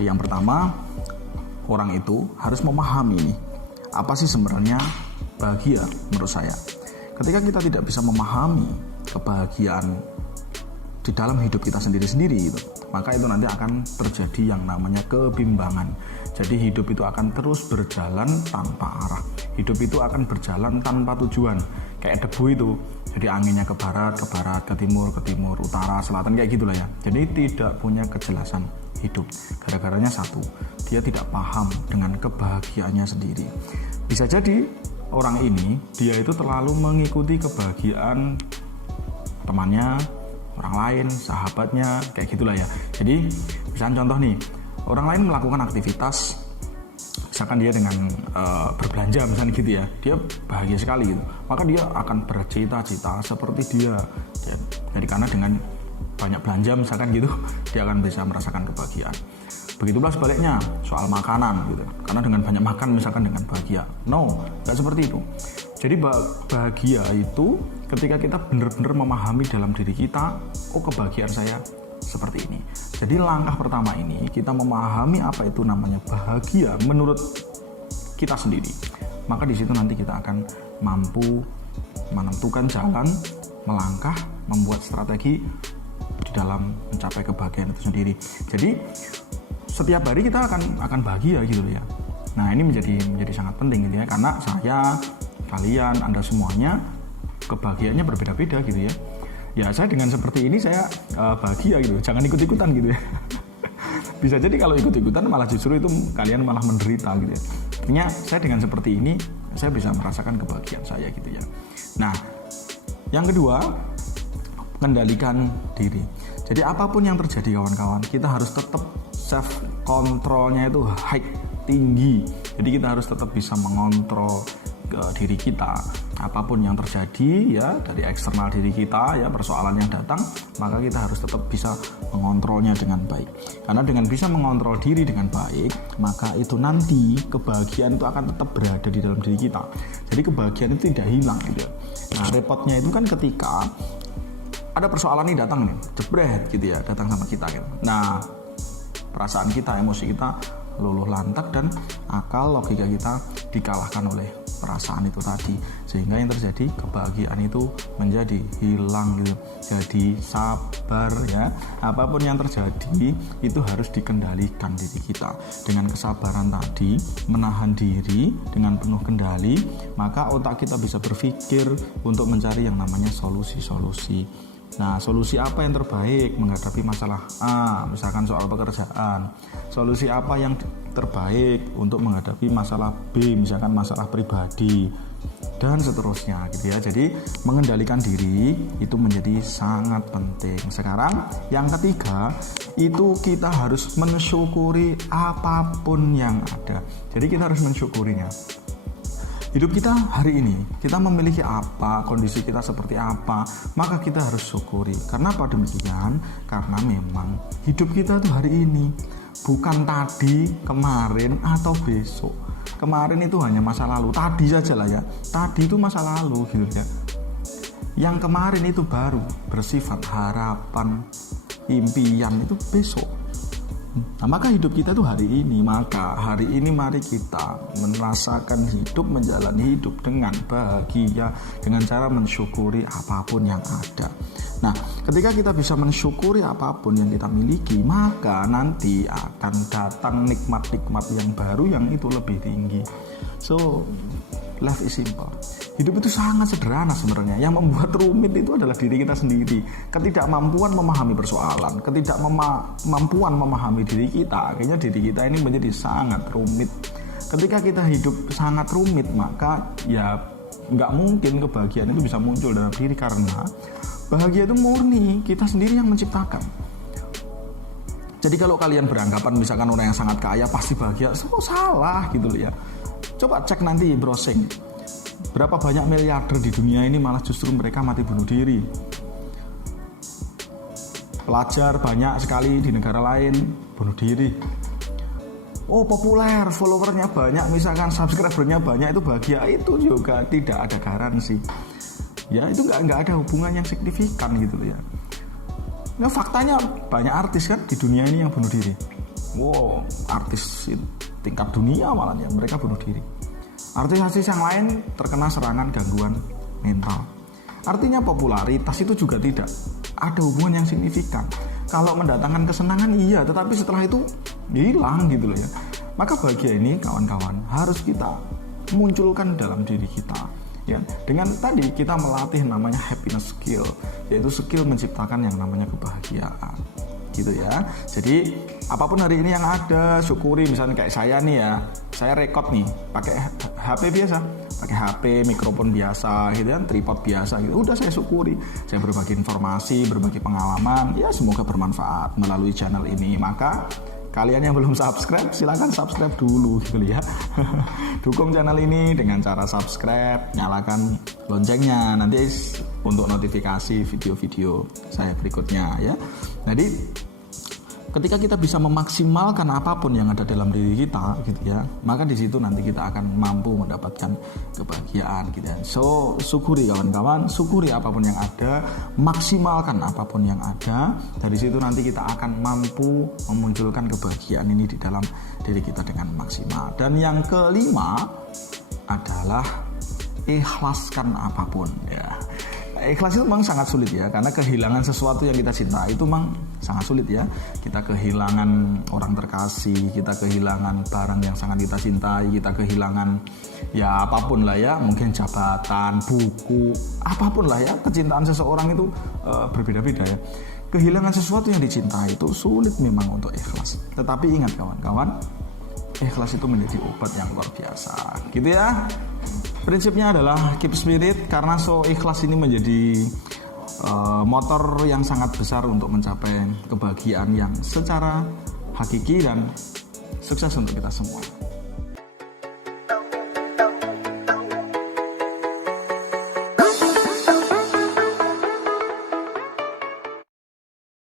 Jadi yang pertama, orang itu harus memahami nih, apa sih sebenarnya bahagia menurut saya. Ketika kita tidak bisa memahami kebahagiaan di dalam hidup kita sendiri-sendiri gitu, maka itu nanti akan terjadi yang namanya kebimbangan. Jadi hidup itu akan terus berjalan tanpa arah. Hidup itu akan berjalan tanpa tujuan. Kayak debu itu. Jadi anginnya ke barat, ke timur, utara, selatan, kayak gitulah ya. Jadi tidak punya kejelasan hidup. Gara-garanya satu, dia tidak paham dengan kebahagiaannya sendiri. Bisa jadi orang ini, dia itu terlalu mengikuti kebahagiaan temannya, orang lain, sahabatnya, kayak gitulah ya. Jadi misalnya contoh nih, orang lain melakukan aktivitas, misalkan dia dengan berbelanja misalnya gitu ya, dia bahagia sekali gitu, maka dia akan bercita-cita seperti dia. Jadi karena dengan banyak belanja misalkan gitu, dia akan bisa merasakan kebahagiaan. Begitulah sebaliknya soal makanan gitu, karena dengan banyak makan misalkan dengan bahagia. No, nggak seperti itu. Jadi bahagia itu ketika kita benar-benar memahami dalam diri kita, oh kebahagiaan saya seperti ini. Jadi langkah pertama ini kita memahami apa itu namanya bahagia menurut kita sendiri. Maka di situ nanti kita akan mampu menentukan jalan, melangkah, membuat strategi di dalam mencapai kebahagiaan itu sendiri. Jadi setiap hari kita akan bahagia gitu ya. Nah ini menjadi sangat penting gitu ya, karena saya, kalian, Anda semuanya kebahagiaannya berbeda-beda gitu ya. Ya saya dengan seperti ini saya bahagia gitu, jangan ikut-ikutan gitu ya. Bisa jadi kalau ikut-ikutan malah justru itu kalian malah menderita gitu ya. Artinya saya dengan seperti ini saya bisa merasakan kebahagiaan saya gitu ya. Nah yang kedua, kendalikan diri. Jadi apapun yang terjadi kawan-kawan, kita harus tetap self kontrolnya itu high, tinggi. Jadi kita harus tetap bisa mengontrol diri kita. Apapun yang terjadi ya dari eksternal diri kita ya, persoalan yang datang, maka kita harus tetap bisa mengontrolnya dengan baik. Karena dengan bisa mengontrol diri dengan baik, maka itu nanti kebahagiaan itu akan tetap berada di dalam diri kita. Jadi kebahagiaan itu tidak hilang gitu. Nah repotnya itu kan ketika ada persoalan ini datang nih, jebret gitu ya, datang sama kita gitu. Nah perasaan kita, emosi kita luluh lantak dan akal logika kita dikalahkan oleh perasaan itu tadi, sehingga yang terjadi kebahagiaan itu menjadi hilang gitu. Jadi sabar ya, apapun yang terjadi itu harus dikendalikan diri kita dengan kesabaran tadi, menahan diri dengan penuh kendali, maka otak kita bisa berpikir untuk mencari yang namanya solusi-solusi. Nah, solusi apa yang terbaik menghadapi masalah A, misalkan soal pekerjaan. Solusi apa yang terbaik untuk menghadapi masalah B, misalkan masalah pribadi, dan seterusnya gitu ya. Jadi mengendalikan diri itu menjadi sangat penting. Sekarang yang ketiga, itu kita harus mensyukuri apapun yang ada. Jadi kita harus mensyukurinya. Hidup kita hari ini, kita memiliki apa, kondisi kita seperti apa, maka kita harus syukuri. Kenapa demikian? Karena memang hidup kita tuh hari ini, bukan tadi, kemarin, atau besok. Kemarin itu hanya masa lalu, tadi saja lah ya. Tadi itu masa lalu gitu ya. Yang kemarin itu baru bersifat harapan, impian itu besok. Nah, maka hidup kita tuh hari ini. Maka hari ini mari kita merasakan hidup, menjalani hidup dengan bahagia, dengan cara mensyukuri apapun yang ada. Nah, ketika kita bisa mensyukuri apapun yang kita miliki, maka nanti akan datang nikmat-nikmat yang baru yang itu lebih tinggi. So, life is simple. Hidup itu sangat sederhana sebenarnya. Yang membuat rumit itu adalah diri kita sendiri. Ketidakmampuan memahami persoalan, ketidakmampuan memahami diri kita. Akhirnya diri kita ini menjadi sangat rumit. Ketika kita hidup sangat rumit, maka ya nggak mungkin kebahagiaan itu bisa muncul dalam diri, karena bahagia itu murni kita sendiri yang menciptakan. Jadi kalau kalian beranggapan misalkan orang yang sangat kaya pasti bahagia, salah gitu loh ya. Coba cek nanti, browsing. Berapa banyak miliarder di dunia ini malah justru mereka mati bunuh diri. Pelajar banyak sekali di negara lain bunuh diri. Oh populer, followernya banyak, misalkan subscribernya banyak, itu bahagia. Itu juga tidak ada garansi. Ya itu nggak ada hubungan yang signifikan gitu ya. Nah faktanya banyak artis kan di dunia ini yang bunuh diri. Wow, artis tingkat dunia malah ya, mereka bunuh diri. Artis-artis yang lain terkena serangan gangguan mental. Artinya popularitas itu juga tidak ada hubungan yang signifikan. Kalau mendatangkan kesenangan iya, tetapi setelah itu hilang gitu loh ya. Maka bahagia ini kawan-kawan harus kita munculkan dalam diri kita ya, dengan tadi kita melatih namanya happiness skill, yaitu skill menciptakan yang namanya kebahagiaan gitu ya. Jadi apapun hari ini yang ada syukuri. Misalnya kayak saya nih ya, saya rekod nih pakai HP biasa, pakai HP, mikrofon biasa gitu kan, tripod biasa gitu. Udah saya syukuri, saya berbagi informasi, berbagi pengalaman, ya semoga bermanfaat melalui channel ini. Maka kalian yang belum subscribe, silahkan subscribe dulu gitu ya. Dukung channel ini dengan cara subscribe, nyalakan loncengnya nanti untuk notifikasi video-video saya berikutnya ya. Jadi ketika kita bisa memaksimalkan apapun yang ada dalam diri kita gitu ya, maka di situ nanti kita akan mampu mendapatkan kebahagiaan gitu ya. So syukuri kawan-kawan, syukuri apapun yang ada, maksimalkan apapun yang ada. Dari situ nanti kita akan mampu memunculkan kebahagiaan ini di dalam diri kita dengan maksimal. Dan yang kelima adalah ikhlaskan apapun ya. Ikhlas itu memang sangat sulit ya, karena kehilangan sesuatu yang kita cinta itu memang sangat sulit ya. Kita kehilangan orang terkasih, kita kehilangan barang yang sangat kita cintai, kita kehilangan ya apapun lah ya, mungkin jabatan, buku, apapun lah ya. Kecintaan seseorang itu berbeda-beda ya. Kehilangan sesuatu yang dicintai itu sulit memang untuk ikhlas. Tetapi ingat kawan-kawan, ikhlas itu menjadi obat yang luar biasa gitu ya. Prinsipnya adalah keep spirit, karena ikhlas ini menjadi motor yang sangat besar untuk mencapai kebahagiaan yang secara hakiki dan sukses untuk kita semua.